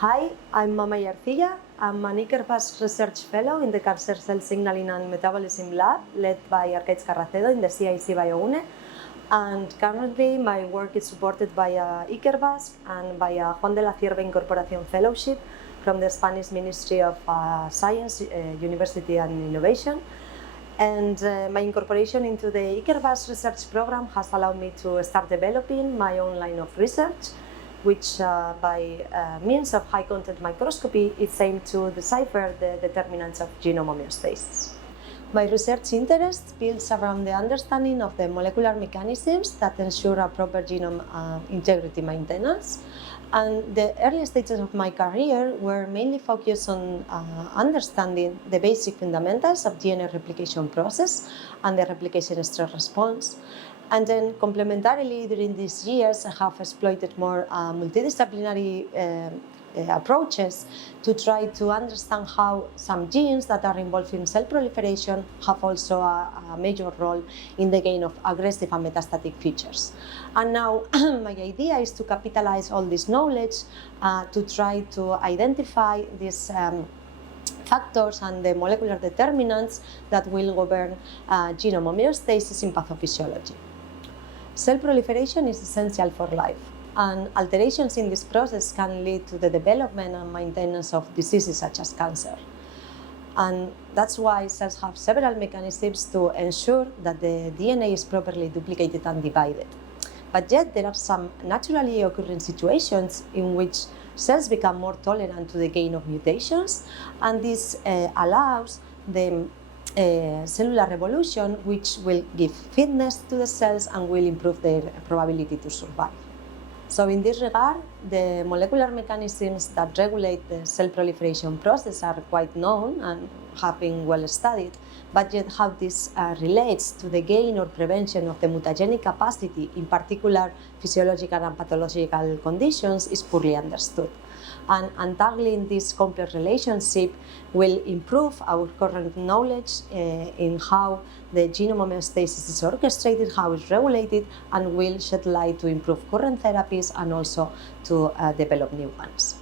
Hi, I'm Amaia Ercilla. I'm an Ikerbasque Research Fellow in the Cancer Cell Signaling and Metabolism Lab, led by Arkaitz Carracedo in the CIC BioUne. And currently, my work is supported by Ikerbasque and by a Juan de la Cierva Incorporación Fellowship from the Spanish Ministry of Science, University and Innovation. And my incorporation into the Ikerbasque Research Program has allowed me to start developing my own line of research, which by means of high-content microscopy is aimed to decipher the determinants of genome homeostasis. My research interest builds around the understanding of the molecular mechanisms that ensure a proper genome integrity maintenance. And the early stages of my career were mainly focused on understanding the basic fundamentals of DNA replication process and the replication stress response. And then complementarily, during these years, I have exploited more multidisciplinary approaches to try to understand how some genes that are involved in cell proliferation have also a major role in the gain of aggressive and metastatic features. And now my idea is to capitalize all this knowledge to try to identify these factors and the molecular determinants that will govern genome homeostasis in pathophysiology. Cell proliferation is essential for life, and alterations in this process can lead to the development and maintenance of diseases such as cancer. And that's why cells have several mechanisms to ensure that the DNA is properly duplicated and divided. But yet there are some naturally occurring situations in which cells become more tolerant to the gain of mutations, and this allows the cellular revolution, which will give fitness to the cells and will improve their probability to survive. So in this regard, the molecular mechanisms that regulate the cell proliferation process are quite known and have been well studied, but yet how this relates to the gain or prevention of the mutagenic capacity, in particular physiological and pathological conditions, is poorly understood. And untangling this complex relationship will improve our current knowledge in how the genome homeostasis is orchestrated, how it's regulated, and will shed light to improve current therapies and also to develop new ones.